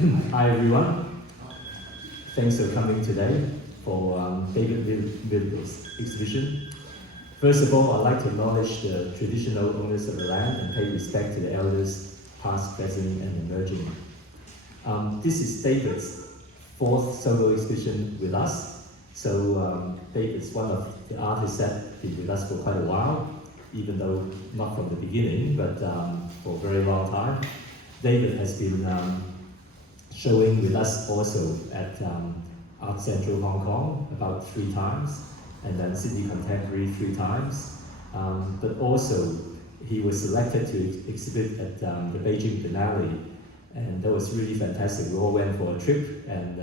Hi everyone, thanks for coming today for David Middlebrook's exhibition. First of all, I'd like to acknowledge the traditional owners of the land and pay respect to the elders, past, present, and emerging. This is David's fourth solo exhibition with us. So David's one of the artists that been with us for quite a while, even though not from the beginning, but for a very long time. David has been showing with us also at Art Central Hong Kong about 3 times, and then Sydney Contemporary 3 times. But also, he was selected to exhibit at the Beijing Biennale, and that was really fantastic. We all went for a trip, and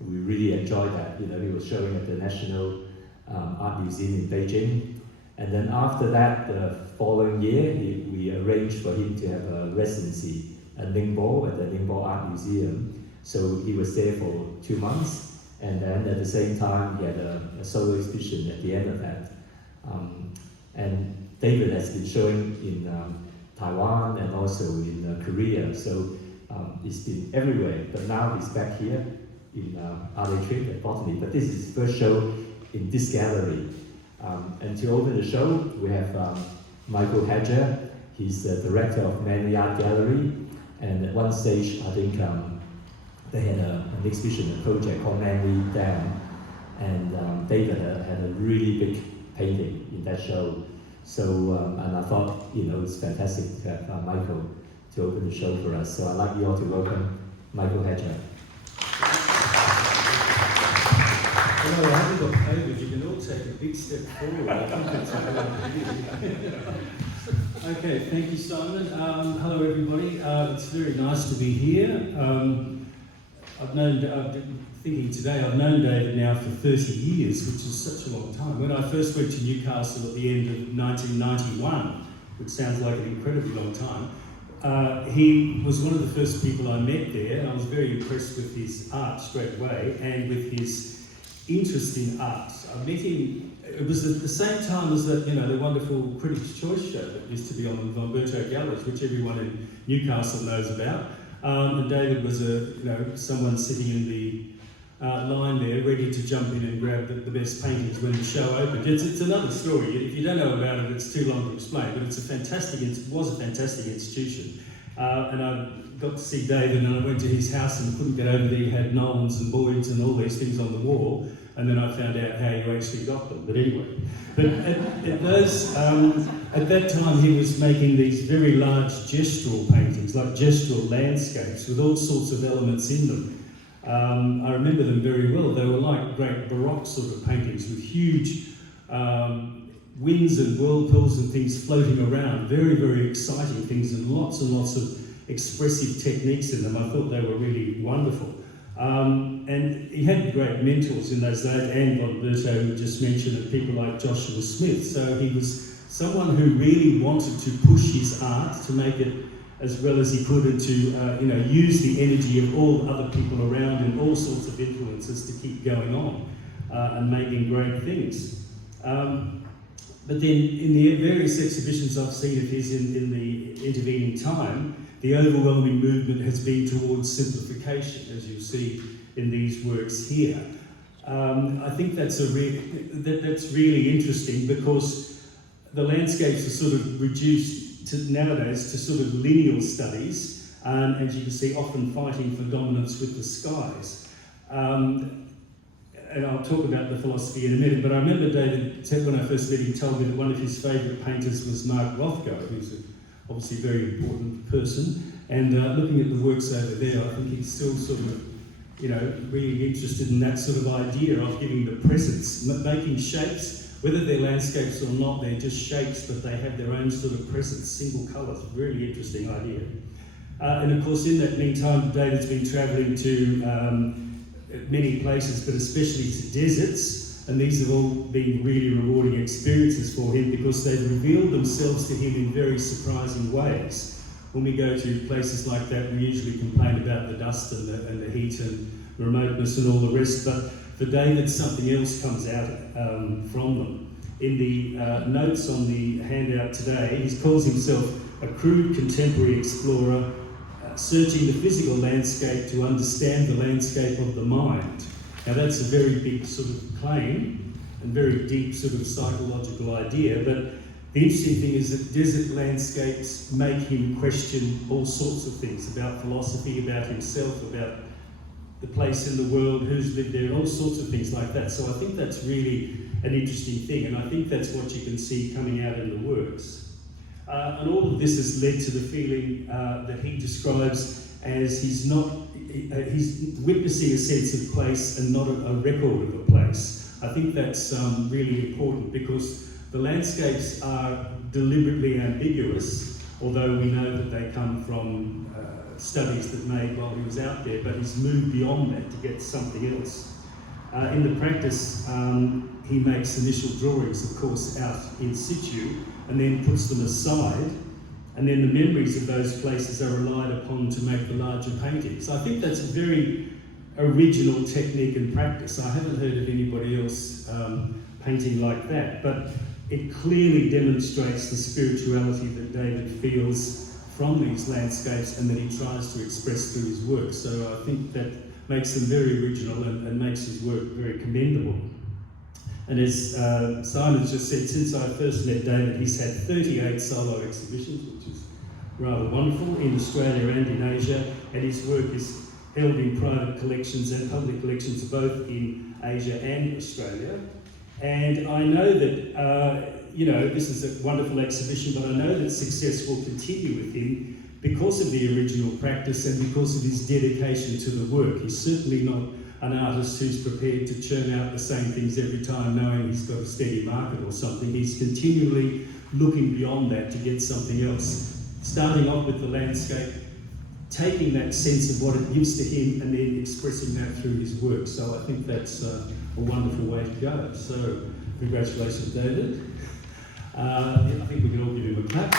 we really enjoyed that. You know, he was showing at the National Art Museum in Beijing. And then after that, the following year, we arranged for him to have a residency at Ningbo, at the Ningbo Art Museum. So he was there for 2 months, and then at the same time, he had a solo exhibition at the end of that. And David has been showing in Taiwan and also in Korea, so he's been everywhere. But now he's back here in Atrium at Botany. But this is his first show in this gallery. And to open the show, we have Michael Hedger. He's the director of Manly Art Gallery. And at one stage, I think they had an exhibition, a project called Manly Dam. And David had a really big painting in that show. So, and I thought, you know, it's fantastic to have Michael to open the show for us. So I'd like you all to welcome Michael Hedger. Well, I haven't got COVID, you can all take a big step forward. I think that's a good idea. Okay, thank you, Simon. Hello, everybody. It's very nice to be here. I've known David now for 30 years, which is such a long time. When I first went to Newcastle at the end of 1991, which sounds like an incredibly long time, he was one of the first people I met there, and I was very impressed with his art straight away and with his interest in art. I met him, it was at the same time as that, you know, the wonderful Critics' Choice show that used to be on Umberto Galleries, which everyone in Newcastle knows about. And David was someone sitting in the line there, ready to jump in and grab the best paintings when the show opened. It's another story. If you don't know about it, it's too long to explain, but it was a fantastic institution. And I got to see David, and I went to his house and couldn't get over there. He had Nolans and Boyds and all these things on the wall, and then I found out how you actually got them. But anyway, at that time he was making these very large gestural paintings, like gestural landscapes with all sorts of elements in them. I remember them very well. They were like great Baroque sort of paintings with huge winds and whirlpools and things floating around. Very, very exciting things, and lots of expressive techniques in them. I thought they were really wonderful. And he had great mentors in those days, and Alberto just mentioned, and people like Joshua Smith. So he was someone who really wanted to push his art to make it as well as he could, and to use the energy of all the other people around and all sorts of influences to keep going on and making great things. But then in the various exhibitions I've seen of his in the intervening time, the overwhelming movement has been towards simplification, as you'll see in these works here. I think that's really interesting, because the landscapes are sort of reduced nowadays to sort of lineal studies, and as you can see, often fighting for dominance with the skies. And I'll talk about the philosophy in a minute, but I remember David, when I first met him, told me that one of his favourite painters was Mark Rothko, who's obviously a very important person. And looking at the works over there, I think he's still sort of, really interested in that sort of idea of giving the presence, making shapes, whether they're landscapes or not, they're just shapes, but they have their own sort of presence, single colours. Really interesting idea. And of course, in that meantime, David's been travelling to many places, but especially to deserts, and these have all been really rewarding experiences for him, because they've revealed themselves to him in very surprising ways. When we go to places like that, we usually complain about the dust and the heat and remoteness and all the rest, but for David, something else comes out from them. In the notes on the handout today, he calls himself a crude contemporary explorer searching the physical landscape to understand the landscape of the mind. Now that's a very big sort of claim and very deep sort of psychological idea, but the interesting thing is that desert landscapes make him question all sorts of things about philosophy, about himself, about the place in the world, who's lived there, all sorts of things like that. So I think that's really an interesting thing, and I think that's what you can see coming out in the works. And all of this has led to the feeling that he describes as he's witnessing a sense of place and not a record of a place. I think that's really important, because the landscapes are deliberately ambiguous, although we know that they come from studies that made while he was out there, but he's moved beyond that to get something else. In the practice, he makes initial drawings, of course, out in situ, and then puts them aside, and then the memories of those places are relied upon to make the larger paintings. I think that's a very original technique and practice. I haven't heard of anybody else painting like that, but it clearly demonstrates the spirituality that David feels from these landscapes and that he tries to express through his work. So I think that makes them very original and makes his work very commendable. And as Simon's just said, since I first met David, he's had 38 solo exhibitions, which is rather wonderful, in Australia and in Asia, and his work is held in private collections and public collections both in Asia and Australia. And I know that, this is a wonderful exhibition, but I know that success will continue with him because of the original practice and because of his dedication to the work. He's certainly not an artist who's prepared to churn out the same things every time knowing he's got a steady market or something. He's continually looking beyond that to get something else. Starting off with the landscape, taking that sense of what it gives to him and then expressing that through his work. So I think that's a wonderful way to go. So congratulations, David. I think we can all give him a clap.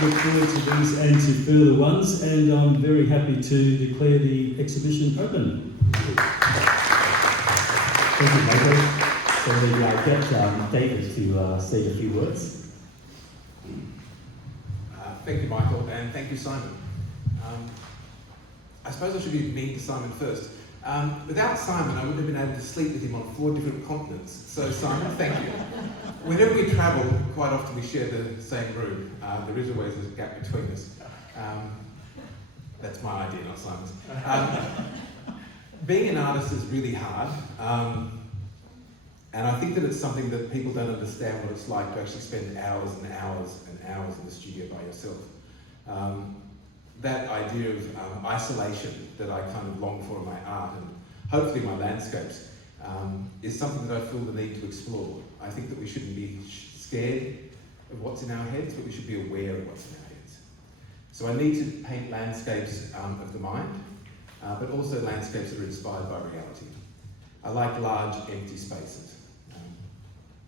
Look forward to these and to further ones, and I'm very happy to declare the exhibition open. Thank you, Michael. So maybe I'll get David to say a few words. Thank you, Michael, and thank you, Simon. I suppose I should be mean to Simon first. Without Simon, I wouldn't have been able to sleep with him on 4 different continents. So Simon, thank you. Whenever we travel, quite often we share the same room. There is always a gap between us. That's my idea, not Simon's. Being an artist is really hard. And I think that it's something that people don't understand what it's like to actually spend hours and hours and hours in the studio by yourself. That idea of isolation that I kind of long for in my art and hopefully my landscapes is something that I feel the need to explore. I think that we shouldn't be scared of what's in our heads, but we should be aware of what's in our heads. So I need to paint landscapes of the mind, but also landscapes that are inspired by reality. I like large empty spaces.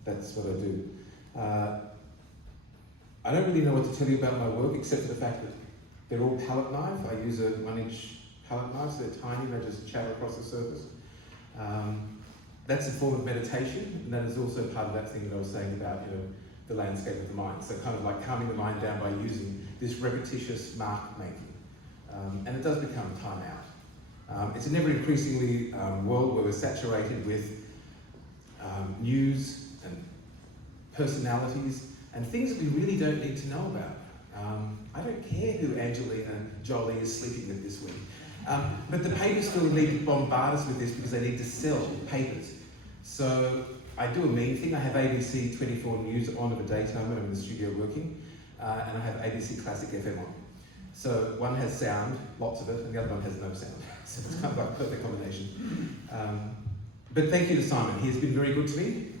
That's what I do. I don't really know what to tell you about my work except for the fact that they're all palette knife. I use a 1-inch palette knife, so they're tiny, they just chatter across the surface. That's a form of meditation, and that is also part of that thing that I was saying about, the landscape of the mind. So kind of like calming the mind down by using this repetitious mark making. And it does become time out. It's an ever increasingly world where we're saturated with news and personalities and things that we really don't need to know about. I don't care who Angelina Jolie is sleeping with this week. But the papers still need to bombard us with this because they need to sell papers. So I do a mean thing. I have ABC 24 News on of a daytime when I'm in the studio working, and I have ABC Classic FM on. So one has sound, lots of it, and the other one has no sound. So it's kind of like a perfect combination. But thank you to Simon. He has been very good to me.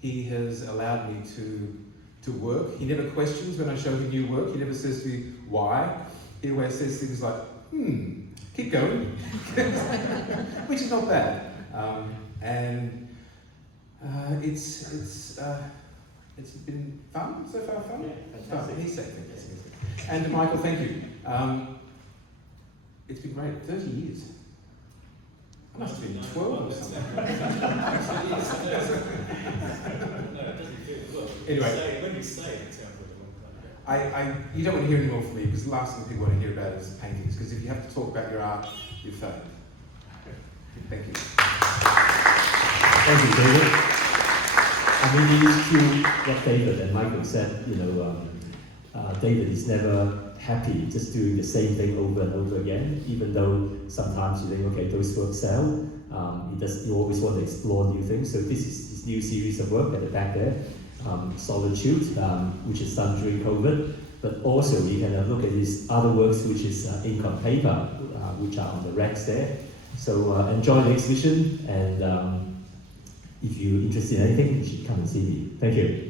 He has allowed me to work. He never questions when I show him new work. He never says to me, why? He always says things like, keep going, which is not bad. And it's been fun so far. Fun. Yeah, fantastic. He's saying things. And Michael, thank you. It's been great. 30 years. I must have been 12 or something. Anyway, when you say it sounds like a long time ago. you don't want to hear any more from me because the last thing people want to hear about is paintings. Because if you have to talk about your art, you've failed. Thank you. Thank you, David. I mean, it is true what David and Michael said. David is never happy just doing the same thing over and over again, even though sometimes you think, okay, those works sell. You always want to explore new things. So this is his new series of work at the back there, Solitude, which is done during COVID. But also you can look at his other works, which is ink on paper, which are on the racks there. So enjoy the exhibition, and if you're interested in anything, you should come and see me. Thank you.